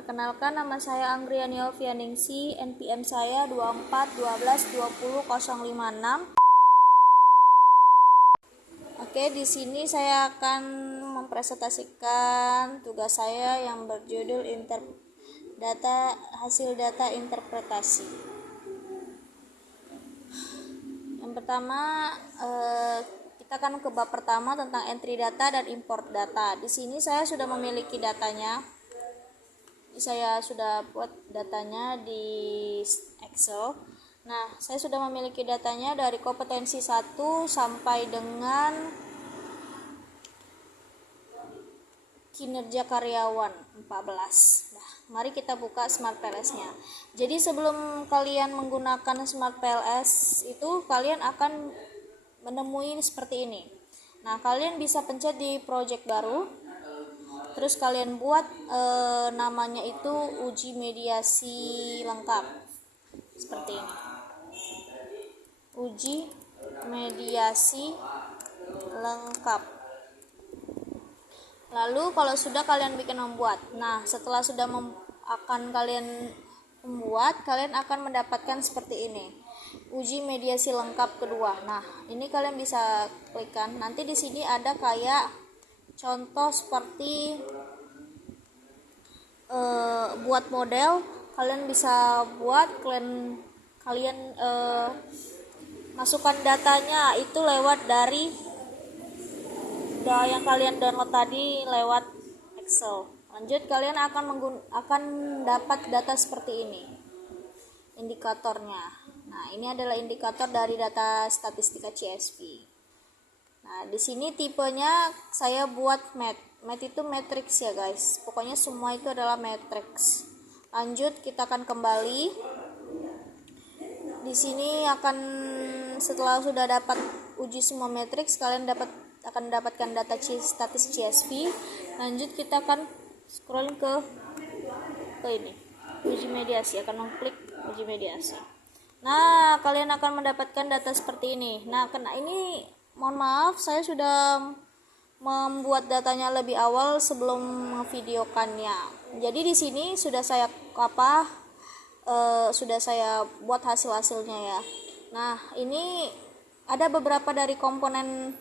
Perkenalkan, nama saya Anggriani Ovianingsi, NPM saya 2412200056. Oke, di sini saya akan mempresentasikan tugas saya yang berjudul hasil data interpretasi. Yang pertama, kita akan ke bab pertama tentang entry data dan import data. Di sini saya sudah memiliki datanya. Saya sudah buat datanya di Excel. Nah, saya sudah memiliki datanya dari kompetensi 1 sampai dengan kinerja karyawan 14. Nah, mari kita buka Smart PLS-nya. Jadi sebelum kalian menggunakan Smart PLS itu kalian akan menemui seperti ini. Nah, kalian bisa pencet di project baru. Terus kalian buat namanya itu uji mediasi lengkap. Seperti ini. Uji mediasi lengkap. Lalu kalau sudah kalian bikin membuat. Nah, setelah sudah akan kalian membuat, kalian akan mendapatkan seperti ini. Uji mediasi lengkap kedua. Nah, ini kalian bisa klikkan. Nanti di sini ada kayak contoh seperti buat model. Kalian bisa buat kalian masukkan datanya itu lewat dari yang kalian download tadi lewat Excel. Lanjut, kalian akan dapat data seperti ini. Indikatornya. Nah, ini adalah indikator dari data statistika CSV. Nah, di sini tipenya saya buat math itu matrix ya guys. Pokoknya semua itu adalah matrix. Lanjut, kita akan kembali. Di sini setelah sudah dapat uji semua matrix, kalian akan mendapatkan data statis CSV. Lanjut, kita akan scroll ke ini. Uji mediasi, akan mengklik uji mediasi. Nah, kalian akan mendapatkan data seperti ini. Nah, karena ini mohon maaf, saya sudah membuat datanya lebih awal sebelum memvideokannya. Jadi di sini sudah saya buat hasil-hasilnya ya. Nah, ini ada beberapa dari komponen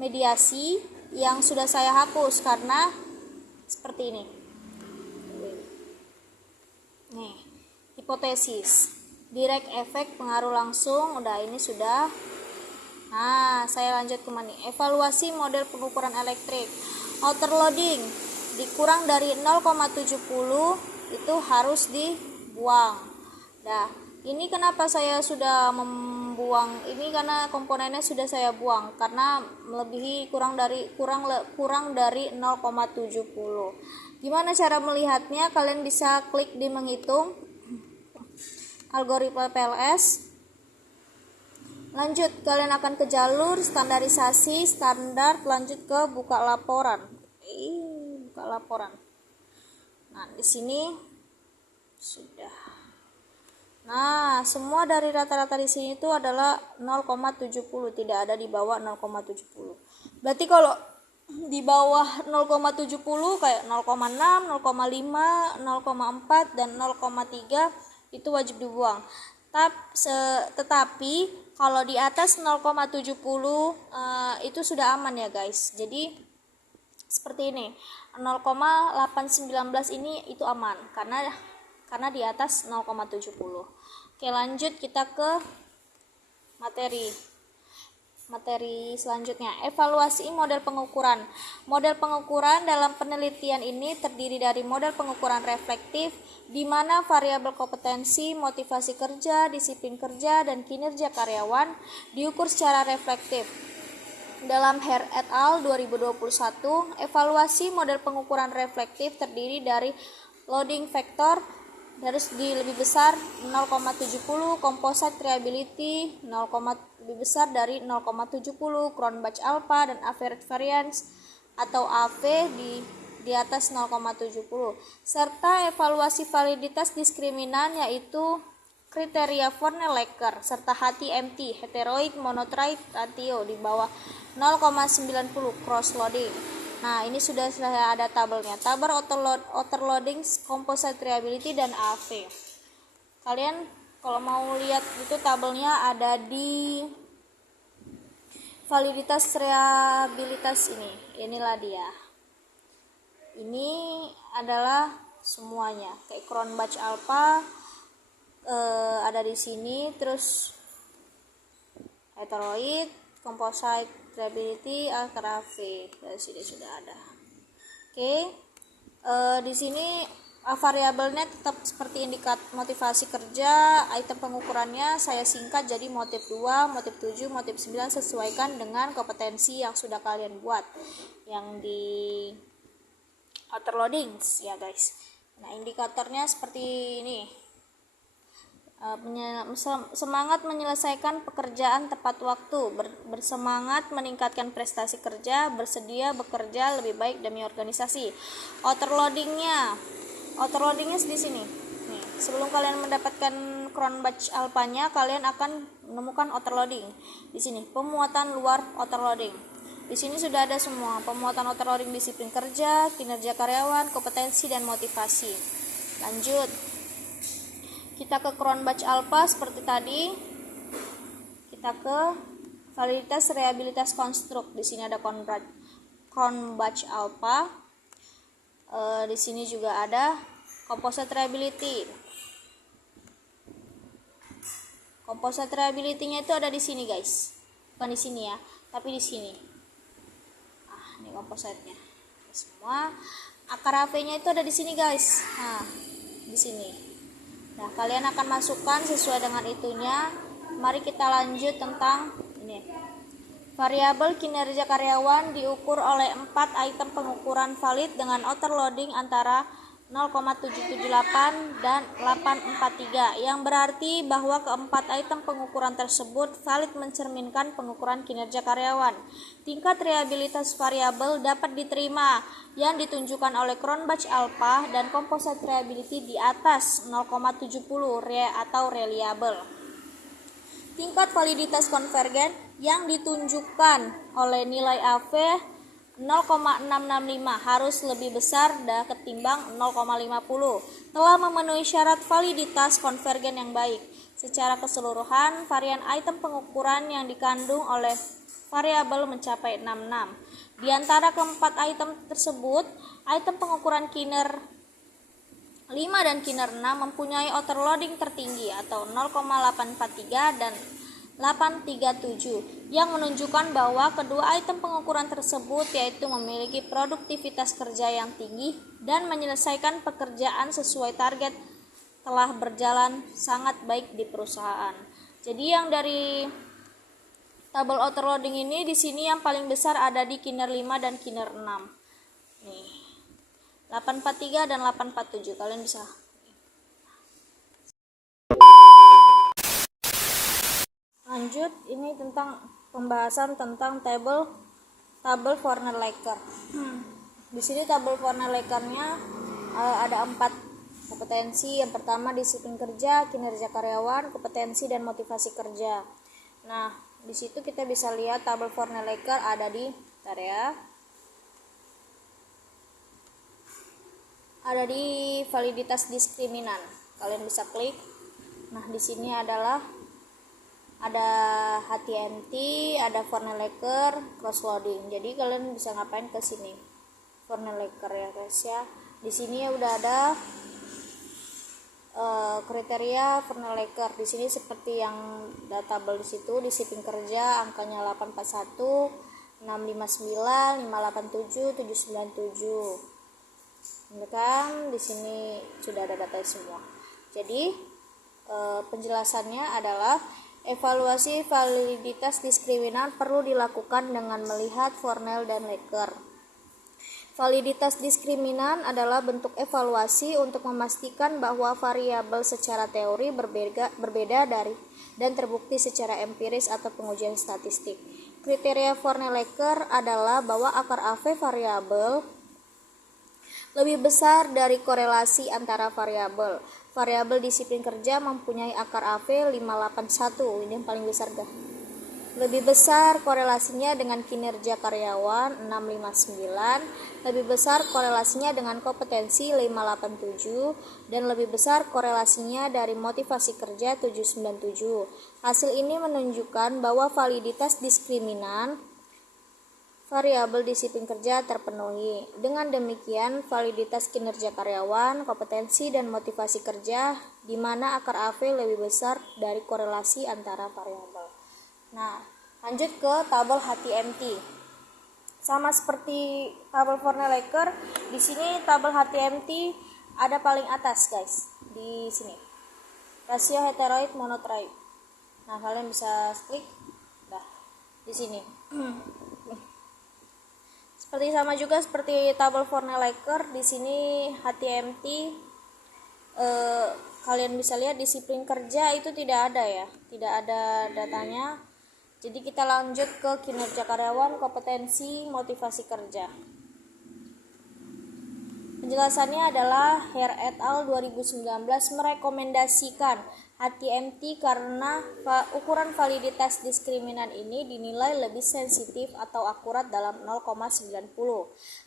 mediasi yang sudah saya hapus karena seperti ini. Nih, hipotesis, direct effect, pengaruh langsung, udah ini sudah. Nah, saya lanjut ke mana? Evaluasi model pengukuran elektrik. Outer loading dikurang dari 0,70 itu harus dibuang. Nah, ini kenapa saya sudah membuang ini, karena komponennya sudah saya buang karena melebihi kurang dari 0,70. Gimana cara melihatnya? Kalian bisa klik di menghitung algoritma PLS. Lanjut, kalian akan ke jalur standarisasi standar, lanjut ke buka laporan. Buka laporan. Nah, di sini sudah. Nah, semua dari rata-rata di sini itu adalah 0,70, tidak ada di bawah 0,70. Berarti kalau di bawah 0,70 kayak 0,6, 0,5, 0,4 dan 0,3 itu wajib dibuang. Tetapi kalau di atas 0,70 itu sudah aman ya guys. Jadi seperti ini. 0,819 ini itu aman karena di atas 0,70. Oke, lanjut kita ke materi selanjutnya. Evaluasi model pengukuran. Model pengukuran dalam penelitian ini terdiri dari model pengukuran reflektif, di mana variabel kompetensi, motivasi kerja, disiplin kerja, dan kinerja karyawan diukur secara reflektif. Dalam Hare et al. 2021, evaluasi model pengukuran reflektif terdiri dari loading factor harus di lebih besar 0,70, composite reliability lebih besar dari 0,70, Cronbach alpha, dan average variance atau AV di atas 0,70, serta evaluasi validitas diskriminan yaitu kriteria Fornell-Laker serta HTMT heteroid monotride ratio di bawah 0,90 cross loading. Nah, ini sudah saya ada tabelnya. Tabel overloading, composite reliability, dan AV. Kalian kalau mau lihat itu tabelnya ada di validitas reliabilitas ini. Inilah dia. Ini adalah semuanya. Kayak Cronbach Alpha ada di sini, terus heteroid, composite reliability, AV. Dari sini sudah ada. Oke. Di sini variabelnya tetap seperti indikat motivasi kerja. Item pengukurannya saya singkat jadi motif 2, motif 7, motif 9, sesuaikan dengan kompetensi yang sudah kalian buat yang di outerloading ya guys. Nah, indikatornya seperti ini. Semangat menyelesaikan pekerjaan tepat waktu, bersemangat meningkatkan prestasi kerja, bersedia bekerja lebih baik demi organisasi. Outerloadingnya di sini. Nih, sebelum kalian mendapatkan Cronbach Alpha-nya, kalian akan menemukan outerloading. Di sini pemuatan luar outerloading. Di sini sudah ada semua pemuatan outerloading, disiplin kerja, kinerja karyawan, kompetensi dan motivasi. Lanjut. Kita ke Cronbach Alpha seperti tadi. Kita ke validitas reliabilitas konstruk. Di sini ada Cronbach Alpha. Di sini juga ada composite reliability. Composite reliability-nya itu ada di sini guys. Bukan di sini ya, tapi di sini. Ini composite-nya. Semua akar AV-nya itu ada di sini guys. Nah, di sini. Nah, kalian akan masukkan sesuai dengan itunya. Mari kita lanjut tentang ini. Variabel kinerja karyawan diukur oleh 4 item pengukuran valid dengan outerloading antara 0,778 dan 843, yang berarti bahwa keempat item pengukuran tersebut valid mencerminkan pengukuran kinerja karyawan. Tingkat reliabilitas variabel dapat diterima yang ditunjukkan oleh Cronbach Alpha dan composite reliability di atas 0,70 atau reliable. Tingkat validitas konvergen yang ditunjukkan oleh nilai AV 0,665 harus lebih besar ketimbang 0,50. Telah memenuhi syarat validitas konvergen yang baik. Secara keseluruhan, varian item pengukuran yang dikandung oleh variabel mencapai 66. Di antara keempat item tersebut, item pengukuran Kiner 5 dan Kiner 6 mempunyai outerloading tertinggi atau 0,843 dan 837, yang menunjukkan bahwa kedua item pengukuran tersebut yaitu memiliki produktivitas kerja yang tinggi dan menyelesaikan pekerjaan sesuai target telah berjalan sangat baik di perusahaan. Jadi yang dari tabel outerloading ini di sini yang paling besar ada di Kiner 5 dan Kiner 6. Nih. 843 dan 847 kalian bisa. Lanjut, ini tentang pembahasan tentang tabel Warner-Laker. Di sini tabel Warner-Lakernya ada 4 kompetensi. Yang pertama disiplin kerja, kinerja karyawan, kompetensi dan motivasi kerja. Nah, di situ kita bisa lihat tabel Warner-Laker ada di ada di validitas diskriminan. Kalian bisa klik. Nah, di sini adalah ada HTMT, ada Warner-Laker, cross-loading. Jadi kalian bisa ngapain ke sini? Warner-Laker ya guys ya. Di sini udah ada kriteria Warner-Laker. Di sini seperti yang tabel di situ, disiplin kerja angkanya 841, 659, 587, 797. Ini kan di sini sudah ada data semua. Jadi penjelasannya adalah evaluasi validitas diskriminan perlu dilakukan dengan melihat Warner dan Laker. Validitas diskriminan adalah bentuk evaluasi untuk memastikan bahwa variabel secara teori berbeda dari dan terbukti secara empiris atau pengujian statistik. Kriteria Warner-Laker adalah bahwa akar AV variabel lebih besar dari korelasi antara variabel. Variabel disiplin kerja mempunyai akar AV 581, ini yang paling besar dah. Lebih besar korelasinya dengan kinerja karyawan 659, lebih besar korelasinya dengan kompetensi 587, dan lebih besar korelasinya dari motivasi kerja 797. Hasil ini menunjukkan bahwa validitas diskriminan variabel disiplin kerja terpenuhi. Dengan demikian, validitas kinerja karyawan, kompetensi, dan motivasi kerja di mana akar AV lebih besar dari korelasi antara variabel. Nah, lanjut ke tabel HTMT. Sama seperti tabel Fornelecker, di sini tabel HTMT ada paling atas, guys. Di sini. Rasio heteroid monotroid. Nah, kalian bisa klik. Nah, di sini. Seperti sama juga seperti tabel Fornelecker, di sini HTMT kalian bisa lihat disiplin kerja itu tidak ada ya, tidak ada datanya. Jadi kita lanjut ke kinerja karyawan, kompetensi, motivasi kerja. Penjelasannya adalah Hare et al. 2019 merekomendasikan HTMT karena ukuran validitas diskriminan ini dinilai lebih sensitif atau akurat dalam 0,90.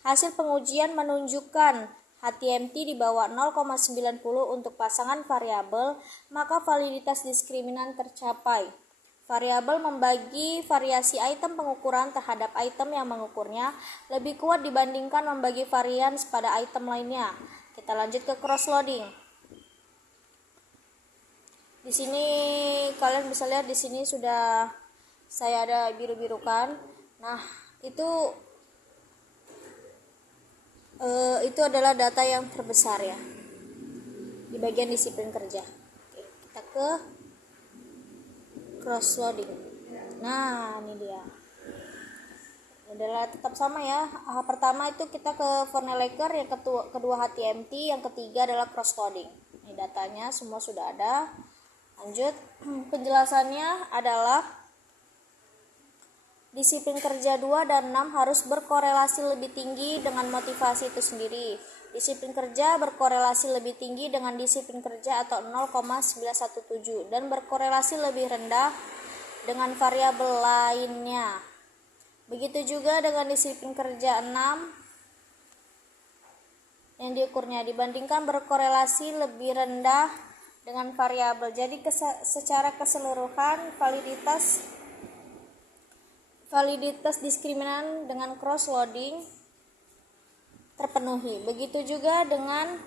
Hasil pengujian menunjukkan HTMT di bawah 0,90 untuk pasangan variabel, maka validitas diskriminan tercapai. Variabel membagi variasi item pengukuran terhadap item yang mengukurnya lebih kuat dibandingkan membagi varians pada item lainnya. Kita lanjut ke cross loading. Di sini kalian bisa lihat di sini sudah saya ada biru-birukan. Nah, itu adalah data yang terbesar ya di bagian disiplin kerja. Oke, kita ke cross loading. Nah, ini dia. Adalah tetap sama ya. Pertama itu kita ke Fornelecker, yang kedua HTMT, yang ketiga adalah cross loading. Ini datanya semua sudah ada. Lanjut, penjelasannya adalah disiplin kerja 2 dan 6 harus berkorelasi lebih tinggi dengan motivasi itu sendiri. Disiplin kerja berkorelasi lebih tinggi dengan disiplin kerja atau 0,917 dan berkorelasi lebih rendah dengan variabel lainnya. Begitu juga dengan disiplin kerja 6 yang diukurnya dibandingkan berkorelasi lebih rendah dengan variabel. Jadi secara keseluruhan validitas diskriminan dengan cross loading terpenuhi. Begitu juga dengan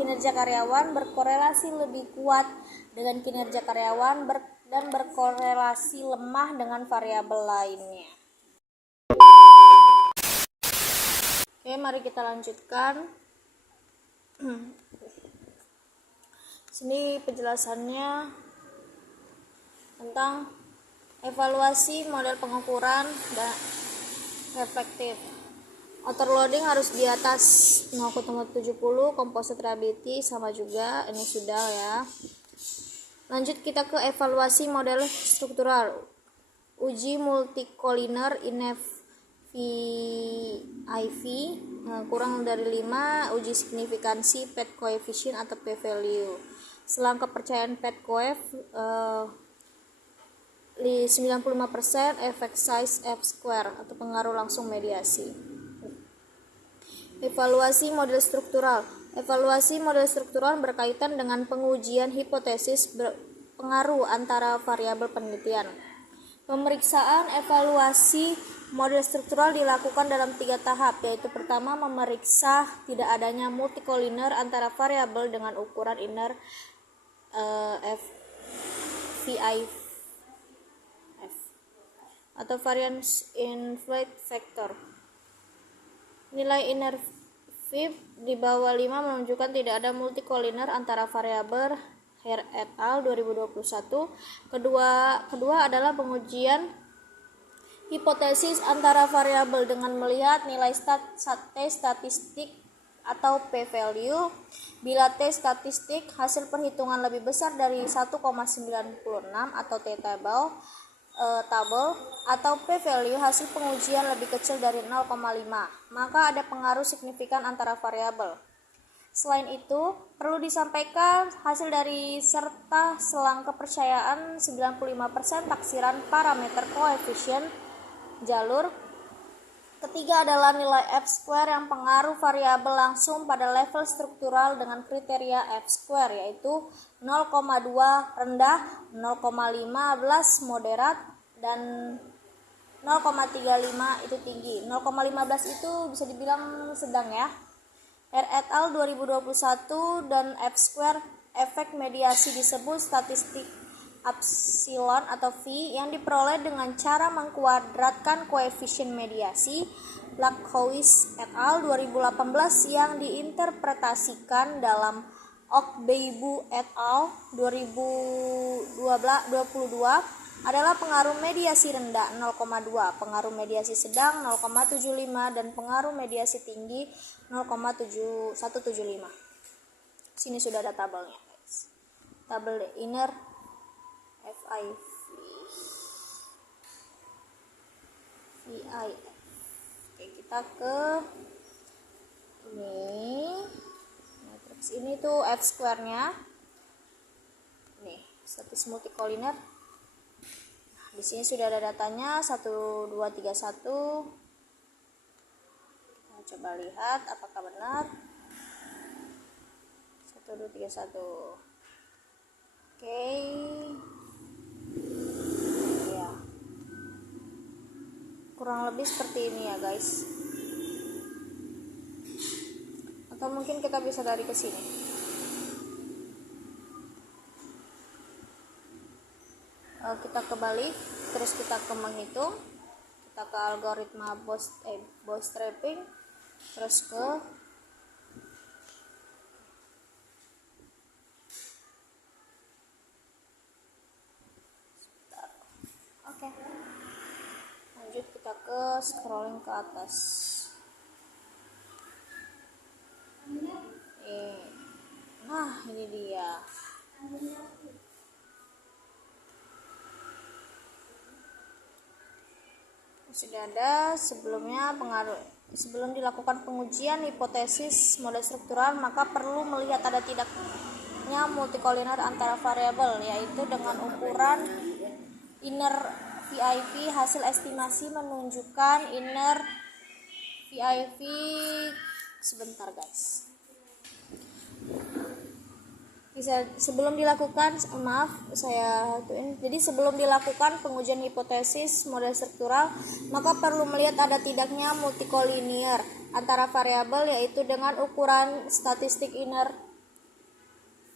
kinerja karyawan berkorelasi lebih kuat dengan kinerja karyawan dan berkorelasi lemah dengan variabel lainnya. Oke, mari kita lanjutkan. Sini penjelasannya tentang evaluasi model pengukuran dan reflektif. Outer loading harus di atas 0,70, composite reliability sama juga, ini sudah ya. Lanjut kita ke evaluasi model struktural. Uji multicollinear in FIV kurang dari 5, uji signifikansi PET coefficient atau p-value. Selang kepercayaan PET coef 95%, effect size F-square atau pengaruh langsung mediasi. Evaluasi model struktural. Evaluasi model struktural berkaitan dengan pengujian hipotesis pengaruh antara variabel penelitian. Pemeriksaan evaluasi model struktural dilakukan dalam 3 tahap, yaitu pertama memeriksa tidak adanya multicollinear antara variabel dengan ukuran inner FIV atau variance inflate factor. Nilai inner FIV di bawah 5 menunjukkan tidak ada multicollinear antara variabel. Hare et al. 2021. Kedua adalah pengujian hipotesis antara variabel dengan melihat nilai T statistik atau p-value. Bila T statistik hasil perhitungan lebih besar dari 1,96 atau T-table atau p-value hasil pengujian lebih kecil dari 0,5, maka ada pengaruh signifikan antara variabel. Selain itu, perlu disampaikan hasil dari serta selang kepercayaan 95% taksiran parameter koefisien jalur. Ketiga adalah nilai F-square yang pengaruh variabel langsung pada level struktural dengan kriteria F-square, yaitu 0,2 rendah, 0,15 moderat, dan 0,35 itu tinggi. 0,15 itu bisa dibilang sedang ya. R et al 2021 dan F-square efek mediasi disebut statistik epsilon atau V yang diperoleh dengan cara mengkuadratkan koefisien mediasi. Lakowicz et al 2018 yang diinterpretasikan dalam Okbeibu et al 2022 adalah pengaruh mediasi rendah 0,2, pengaruh mediasi sedang 0,75 dan pengaruh mediasi tinggi 0,175. Sini sudah ada tabelnya, guys. Tabel inner FIV VIF. Oke, kita ke ini. Matriks ini tuh F square-nya. Nih, statis multicollinear. Di sini sudah ada datanya 1 2 3 1. Kita coba lihat apakah benar. 1 2 3 1. Oke. Ya. Kurang lebih seperti ini ya, guys. Atau mungkin kita bisa dari ke sini. Kita kebalik, terus kita ke menghitung, kita ke algoritma bootstrapping, terus ke oke. Lanjut kita ke scrolling ke atas. Nah, ini dia. Sudah ada sebelum dilakukan pengujian hipotesis model struktural, maka perlu melihat ada tidaknya multicollinear antara variabel, yaitu dengan ukuran inner VIV. Hasil estimasi menunjukkan inner VIV sebentar, guys. Sebelum dilakukan pengujian hipotesis model struktural, maka perlu melihat ada tidaknya multicollinear antara variabel, yaitu dengan ukuran statistik inner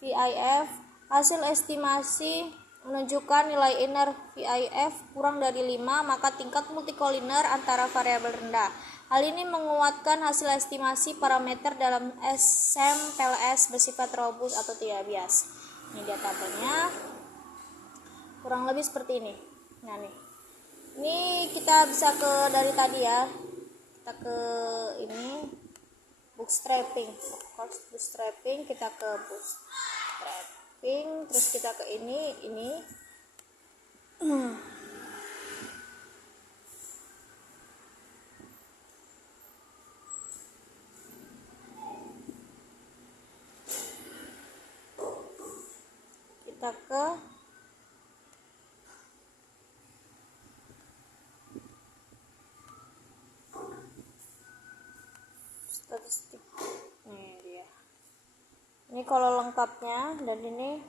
VIF. Hasil estimasi menunjukkan nilai inner VIF kurang dari 5, maka tingkat multicollinear antara variabel rendah. Hal ini menguatkan hasil estimasi parameter dalam SMPLS bersifat robust atau tidak bias. Ini dia tabelnya. Kurang lebih seperti ini. Nah, nih. Ini kita bisa ke dari tadi ya. Kita ke ini bootstrapping. Bootstrapping, kita ke bootstrapping, terus kita ke ini. Kita ke statistik. Ini dia. Ini kalau lengkapnya, dan ini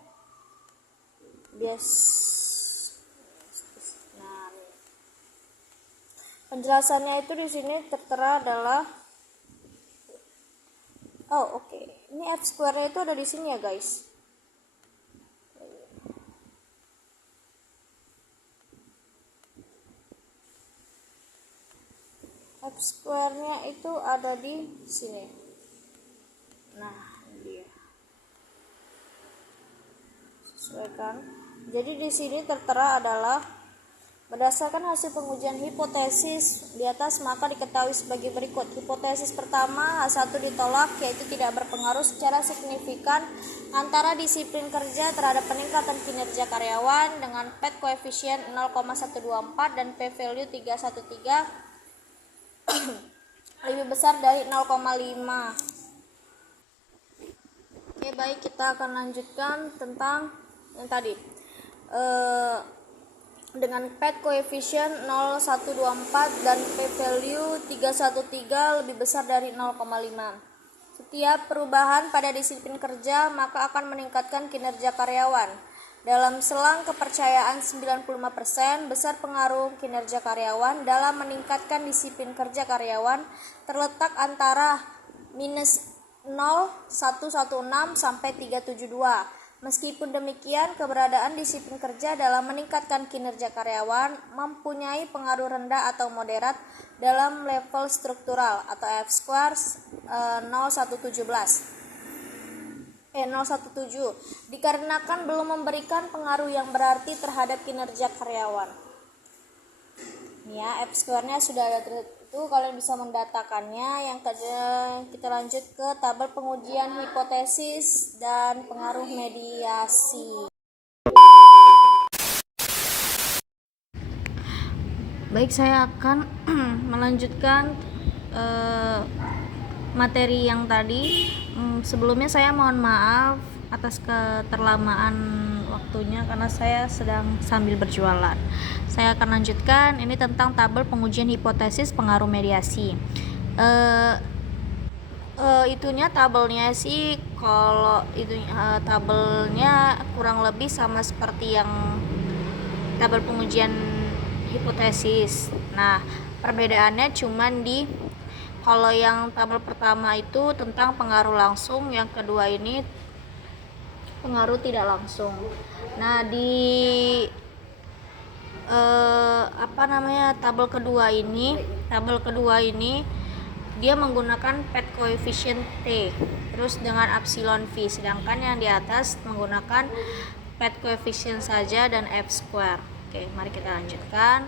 bias. Nah, nih. Penjelasannya itu di sini tertera adalah oke. Ini F square-nya itu ada di sini ya, guys. F square-nya itu ada di sini. Nah, ini dia. Sesuaikan. Jadi di sini tertera adalah berdasarkan hasil pengujian hipotesis di atas, maka diketahui sebagai berikut. Hipotesis pertama, H1 ditolak, yaitu tidak berpengaruh secara signifikan antara disiplin kerja terhadap peningkatan kinerja karyawan dengan PET koefisien 0,124 dan p-value 313 lebih besar dari 0,5. Oke, baik, kita akan lanjutkan tentang yang tadi. Dengan PET coefficient 0,124 dan p-value 313 lebih besar dari 0,5. Setiap perubahan pada disiplin kerja maka akan meningkatkan kinerja karyawan. Dalam selang kepercayaan 95%, besar pengaruh kinerja karyawan dalam meningkatkan disiplin kerja karyawan terletak antara minus 0,116 sampai 372. Meskipun demikian, keberadaan disiplin kerja dalam meningkatkan kinerja karyawan mempunyai pengaruh rendah atau moderat dalam level struktural atau F-square 0,17 dikarenakan belum memberikan pengaruh yang berarti terhadap kinerja karyawan. Ya, F-square-nya sudah ada itu, kalian bisa mendatakannya. Yang kedua, kita lanjut ke tabel pengujian hipotesis dan pengaruh mediasi. Baik, saya akan melanjutkan materi yang tadi. Sebelumnya saya mohon maaf atas keterlamaan waktunya karena saya sedang sambil berjualan. Saya akan lanjutkan ini tentang tabel pengujian hipotesis pengaruh mediasi. Tabelnya sih, kalau itu tabelnya kurang lebih sama seperti yang tabel pengujian hipotesis. Nah, perbedaannya cuman di kalau yang tabel pertama itu tentang pengaruh langsung, yang kedua ini pengaruh tidak langsung. Nah, di tabel kedua ini dia menggunakan PET coefficient T terus dengan epsilon V, sedangkan yang di atas menggunakan PET coefficient saja dan F square. Oke, mari kita lanjutkan.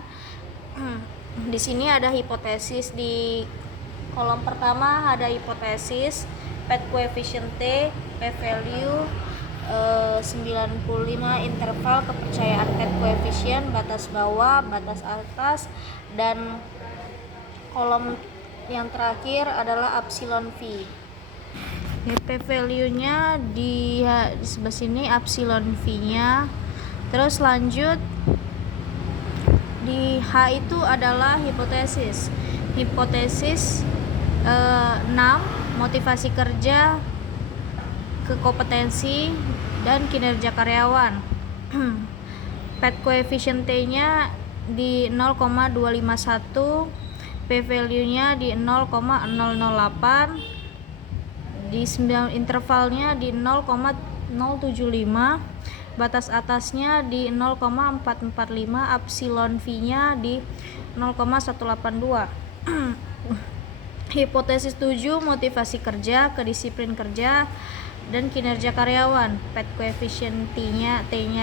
Di sini ada hipotesis. Di kolom pertama ada hipotesis PET coefficient T, p-value 95, interval kepercayaan PET coefficient, batas bawah, batas atas, dan kolom yang terakhir adalah epsilon V. P-value-nya di sebelah sini, epsilon V-nya. Terus lanjut, di H itu adalah hipotesis. Hipotesis 6, motivasi kerja, kekompetensi, dan kinerja karyawan. PET coefficient T-nya di 0,251, p-value-nya di 0,008, di 9 intervalnya di 0,075, batas atasnya di 0,445, epsilon V-nya di 0,182. Hipotesis 7, motivasi kerja, kedisiplin kerja, dan kinerja karyawan. PET coefficient T-nya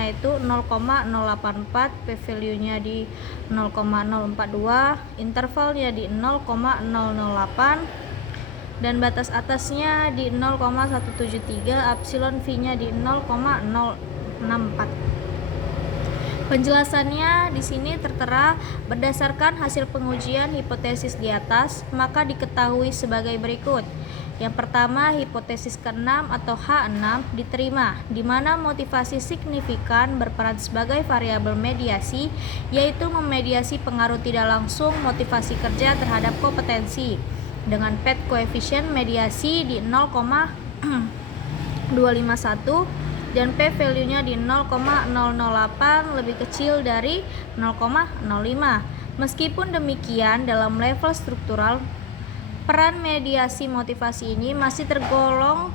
itu 0,084, p-value-nya di 0,042, intervalnya di 0,008, dan batas atasnya di 0,173, epsilon V-nya di 0,064. Penjelasannya di sini tertera berdasarkan hasil pengujian hipotesis di atas, maka diketahui sebagai berikut. Yang pertama, hipotesis ke-6 atau H6 diterima, di mana motivasi signifikan berperan sebagai variabel mediasi, yaitu memediasi pengaruh tidak langsung motivasi kerja terhadap kompetensi, dengan PET coefficient mediasi di 0,251 dan p-value-nya di 0,008 lebih kecil dari 0,05. Meskipun demikian, dalam level struktural, peran mediasi motivasi ini masih tergolong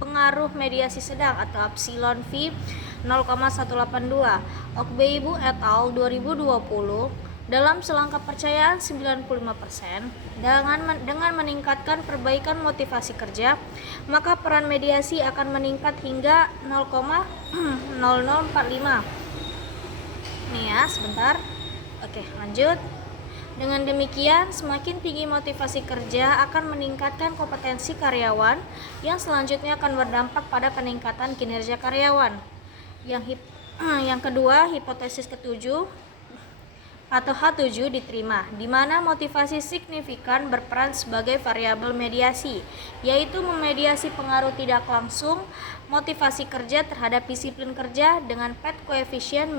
pengaruh mediasi sedang atau epsilon V 0,182. Ogbeibu et al. 2020, dalam selang kepercayaan 95%, dengan meningkatkan perbaikan motivasi kerja, maka peran mediasi akan meningkat hingga 0,0045. Nih ya, sebentar. Oke, lanjut. Dengan demikian, semakin tinggi motivasi kerja akan meningkatkan kompetensi karyawan, yang selanjutnya akan berdampak pada peningkatan kinerja karyawan. Yang kedua, hipotesis ke-7, atau H7 diterima, di mana motivasi signifikan berperan sebagai variabel mediasi, yaitu memediasi pengaruh tidak langsung motivasi kerja terhadap disiplin kerja dengan PET koefisien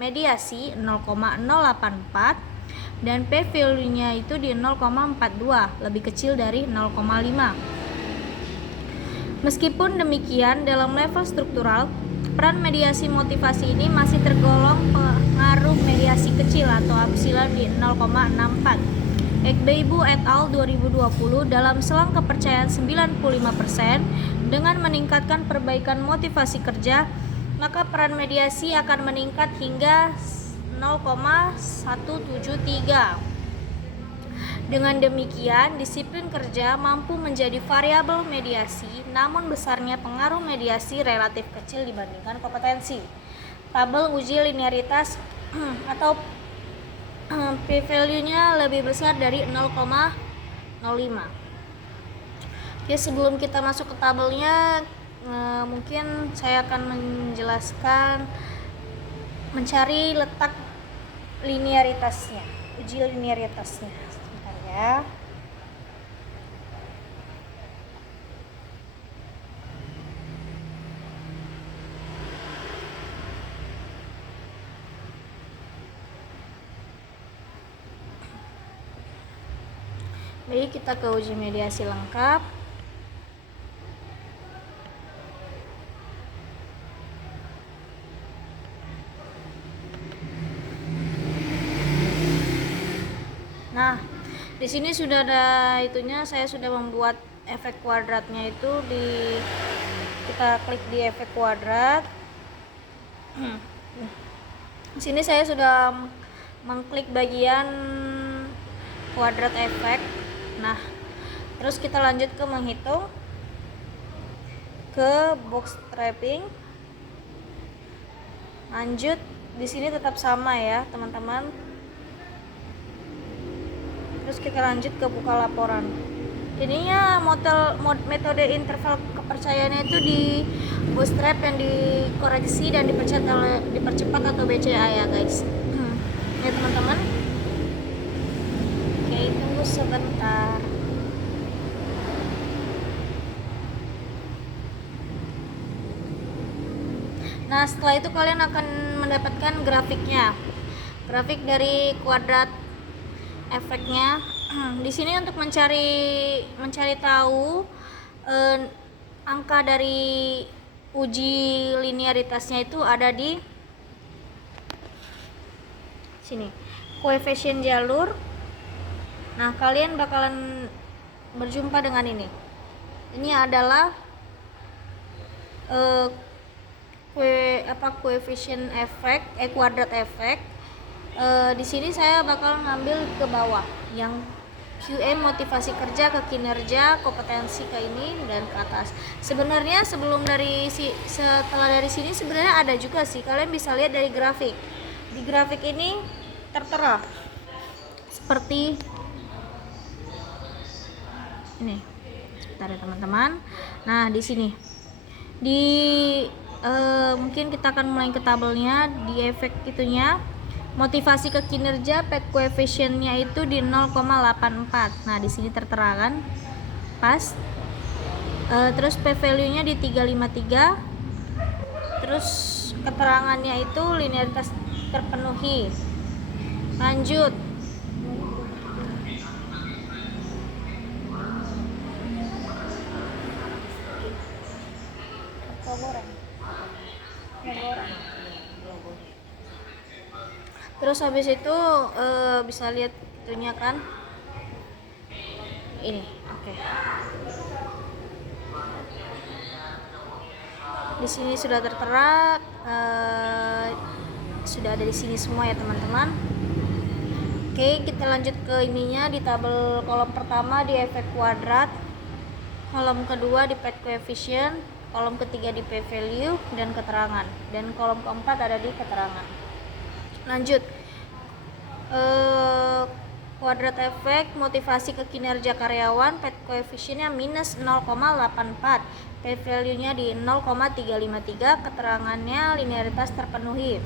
mediasi 0,084 dan P value-nya itu di 0,42, lebih kecil dari 0,5. Meskipun demikian, dalam level struktural, peran mediasi motivasi ini masih tergolong pengaruh mediasi kecil atau epsilon di 0,64. Ekbeibu et al. 2020 dalam selang kepercayaan 95% dengan meningkatkan perbaikan motivasi kerja, maka peran mediasi akan meningkat hingga 0,173. Dengan demikian, disiplin kerja mampu menjadi variabel mediasi, namun besarnya pengaruh mediasi relatif kecil dibandingkan kompetensi. Tabel uji linearitas atau p-value-nya lebih besar dari 0,05. Oke, sebelum kita masuk ke tabelnya, mungkin saya akan menjelaskan mencari letak linearitasnya, uji linearitasnya. Ya. Baik, kita ke uji mediasi lengkap. Nah, di sini sudah ada itunya, saya sudah membuat efek kuadratnya itu kita klik di efek kuadrat. Di sini saya sudah mengklik bagian kuadrat efek. Nah, terus kita lanjut ke menghitung ke box trapping. Lanjut, di sini tetap sama ya, teman-teman. Terus kita lanjut ke buka laporan. Ininya metode interval kepercayaannya itu di bootstrap yang dikoreksi dan dipercepat atau BCA ya guys. Ya teman-teman. Oke, tunggu sebentar. Nah, setelah itu kalian akan mendapatkan grafiknya. Grafik dari kuadrat efeknya. Di sini untuk mencari tahu angka dari uji linearitasnya itu ada di sini, koefisien jalur. Nah, kalian bakalan berjumpa dengan ini. Ini adalah koefisien efek, kuadrat efek. Di sini saya bakal ngambil ke bawah yang QM motivasi kerja ke kinerja, kompetensi ke ini dan ke atas. Sebenarnya setelah dari sini sebenarnya ada juga sih, kalian bisa lihat dari grafik. Di grafik ini tertera seperti ini. Sebentar ya teman-teman. Nah, di sini mungkin kita akan mulai ke tabelnya. Di efek itunya motivasi ke kinerja PET koefisiennya itu di 0,84. Nah, di sini tertera kan pas. Terus P value-nya di 353. Terus keterangannya itu linearitas terpenuhi. Lanjut. Terus habis itu bisa lihat itunya kan, ini oke. Di sini sudah tertera, sudah ada di sini semua ya teman-teman. Oke, kita lanjut ke ininya. Di tabel kolom pertama di efek kuadrat, kolom kedua di PET coefficient, kolom ketiga di P value dan keterangan, dan kolom keempat ada di keterangan. Lanjut, kuadrat efek motivasi ke kinerja karyawan, PET koefisiennya minus 0,84, P value nya di 0,353, keterangannya linearitas terpenuhi.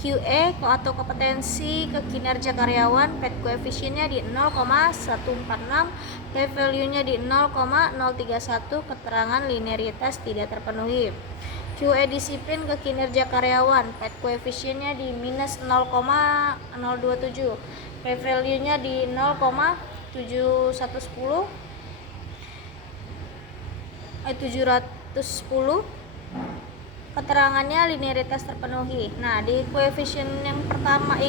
QE atau kompetensi ke kinerja karyawan, PET koefisiennya di 0,146, P value-nya di 0,031, keterangan linearitas tidak terpenuhi. QE disiplin ke kinerja karyawan, PET koefisiennya di minus 0,027, P value-nya di 0,710, 710, keterangannya linearitas terpenuhi. Nah, di koefisien yang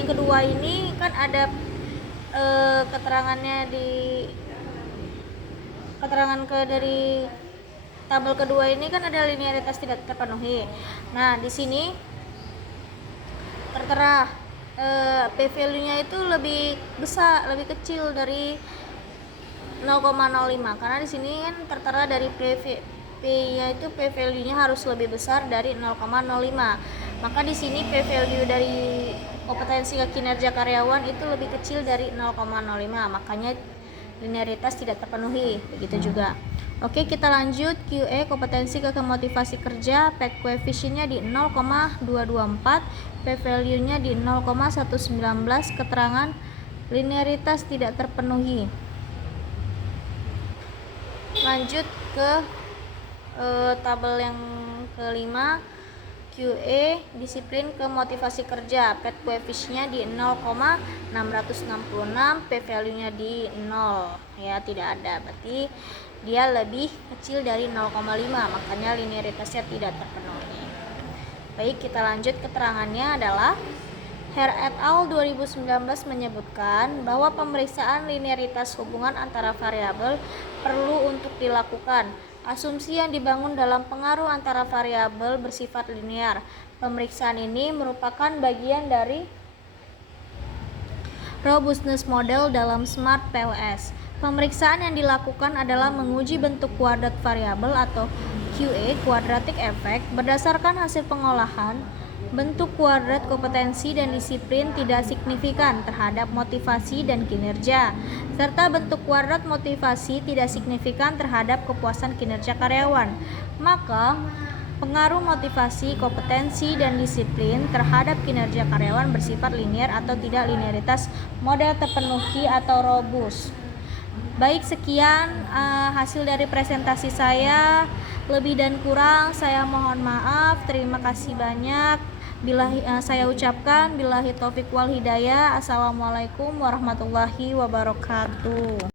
kedua ini kan ada keterangannya dari tabel kedua ini kan ada linearitas tidak terpenuhi. Nah, di sini tertera P value-nya itu lebih besar, lebih kecil dari 0,05, karena di sini kan tertera dari P-nya itu P value-nya harus lebih besar dari 0,05. Maka di sini P value dari kompetensi ke kinerja karyawan itu lebih kecil dari 0,05, makanya linearitas tidak terpenuhi. Begitu juga. Oke, kita lanjut. QE kompetensi ke motivasi kerja, PET koefisiennya di 0,224, P value-nya di 0,119, keterangan linearitas tidak terpenuhi. Lanjut ke tabel yang kelima, QE disiplin ke motivasi kerja, PET koefisiennya di 0,666, P value-nya di 0, ya tidak ada, berarti dia lebih kecil dari 0,5, makanya linearitasnya tidak terpenuhi. Baik, kita lanjut. Keterangannya adalah Herr et al. 2019 menyebutkan bahwa pemeriksaan linearitas hubungan antara variabel perlu untuk dilakukan. Asumsi yang dibangun dalam pengaruh antara variabel bersifat linear. Pemeriksaan ini merupakan bagian dari robustness model dalam Smart PLS. Pemeriksaan yang dilakukan adalah menguji bentuk kuadrat variabel atau QE, quadratic effect, berdasarkan hasil pengolahan. Bentuk kuadrat kompetensi dan disiplin tidak signifikan terhadap motivasi dan kinerja, serta bentuk kuadrat motivasi tidak signifikan terhadap kepuasan kinerja karyawan. Maka, pengaruh motivasi, kompetensi, dan disiplin terhadap kinerja karyawan bersifat linear atau tidak, linearitas model terpenuhi atau robust. Baik, sekian hasil dari presentasi saya. Lebih dan kurang saya mohon maaf. Terima kasih banyak. Saya ucapkan billahi taufik wal hidayah. Assalamualaikum warahmatullahi wabarakatuh.